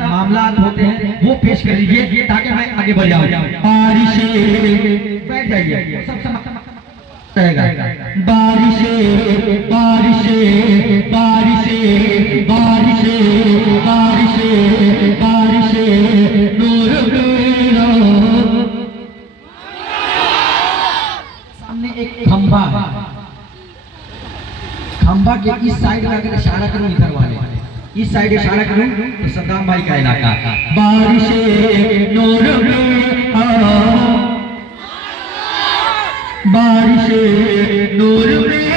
मामलात होते हैं वो पेश कर लीजिए ताकि मैं आगे बढ़ जाऊं। बारिशें, बैठ जाइए, सब रहेगा। बारिशें बारिशें बारिशें बारिशें बारिशें बारिशें नूर मेरा। सामने एक खंभा है, खंभा के इस साइड में अगर इशारा करूं इधर वाले, इस साइड इशारा करूं तो सद्दाम भाई का इलाका। बारिशें नूर मेरा, बारिशें नूर में,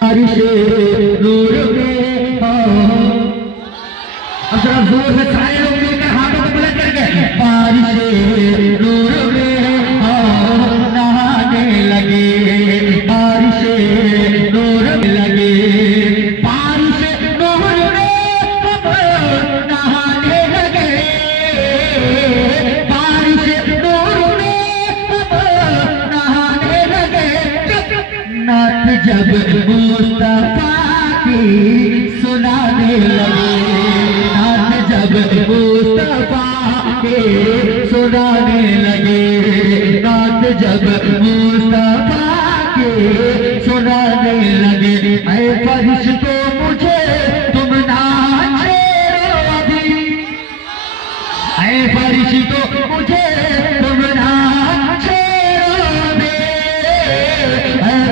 बारिशें नूर में। अब जरा जोर से सारे लोग मिलकर हाथों को बुलंद करके बारिशें नूर में नहाने लगे, बारिशें नूर में लगे, बारिशें नूर में नहाने लगे, बारिशें नूर नात जब मुस्तफा की सुनाने लगे, नात जब मुस्तफा के सुनाने लगे, नात जब मुस्तफा के सुनाने लगे। ऐ फरिश्तों मुझे तुम ना छेड़ो अभी, ऐ फरिश्तों मुझे तुम ना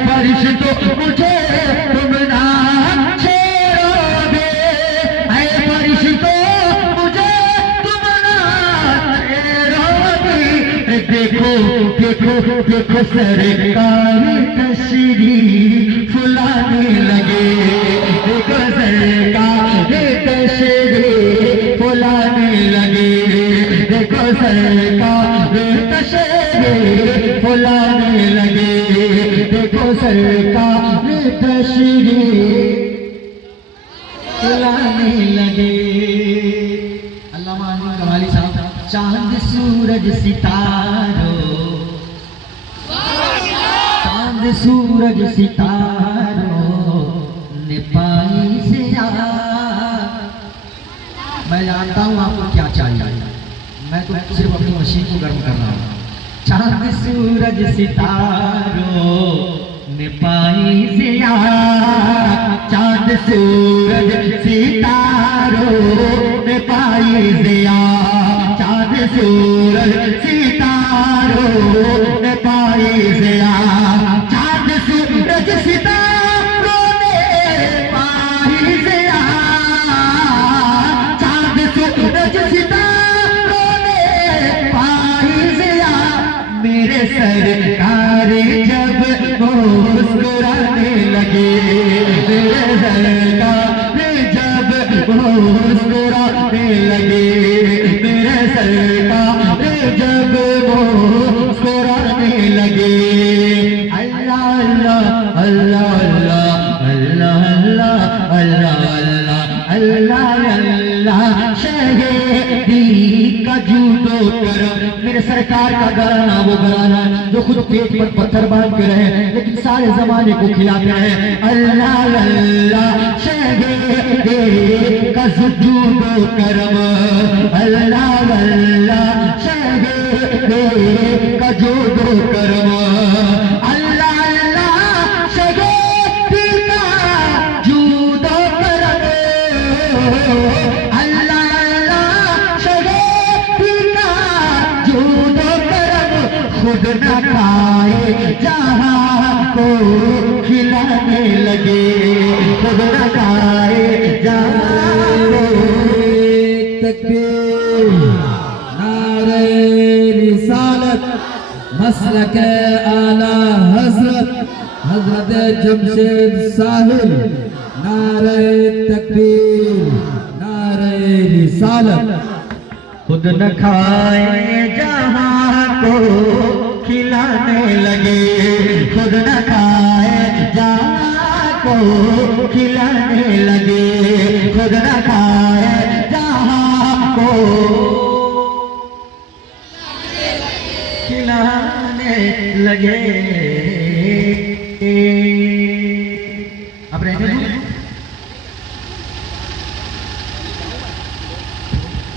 फरिश्तों मुझे तुम ना छेड़ोगे, ऐ फरिश्तों मुझे तुम ना छेड़ोगे। देखो देखो देखो सरकार तशरीफ फुलाने लगे, देखो सरकार तशरीफ फुलाने लगे, देखो सरकार तशरीफ फुलाने लगे, देखो सरकार तशरीफ फुलाने लगे। अल्लामा अली कमाली साहब, चांद सूरज सितारों, चांद सूरज सितारों ने पाई से मैं जानता हूँ आपको क्या चाहिए, मैं तो सिर्फ अपनी मशीन को गर्म कर रहा हूँ। चांद सूरज सितारों ने पाई जिया, चांद सूरज सितारों ने पाई जिया, चांद सूरज सितारों ने पाई जिया, चांद सूरज सितारों ने पाई जिया, चांद सूरज सितारों ने पाई जिया। मेरे सरकार जब मुस्कुराने लगे, मेरे सरकार जब मुस्कुराने लगे, मेरे सरकार जब मुस्कुराने लगे। अल्लाह अल्लाह अल्लाह अल्लाह अल्लाह अल्लाह अल्लाह अल्लाह शहीदी का जूदो करम। मेरे सरकार का घराना वो घराना जो खुद पेट पर पत्थर बांध के रहे लेकिन सारे जमाने को खिलाते रहे। अल्लाह अल्लाह शहीदी का जूदो करम, अल्लाह अल्लाह शहीदी का जूदो करम, अल्लाह अल्लाह शहीदी का जूदो करम, अल्लाह अल्लाह शहीदी का जूदो करम। खुद न खाए जहाँ को खिलाने लगे, खुद न खाए जहाँ को। तकबीर, नारे रिसालत, मसलक आला हजरत हजरत जमशेद साहिल। नारे तकबीर, नारे रिसालत। खुद न खाए जहाँ को खिलाने लगे, खुद न खाए जहाँ को खिलाने लगे, खुद न खाए जहाँ को खिलाने लगे।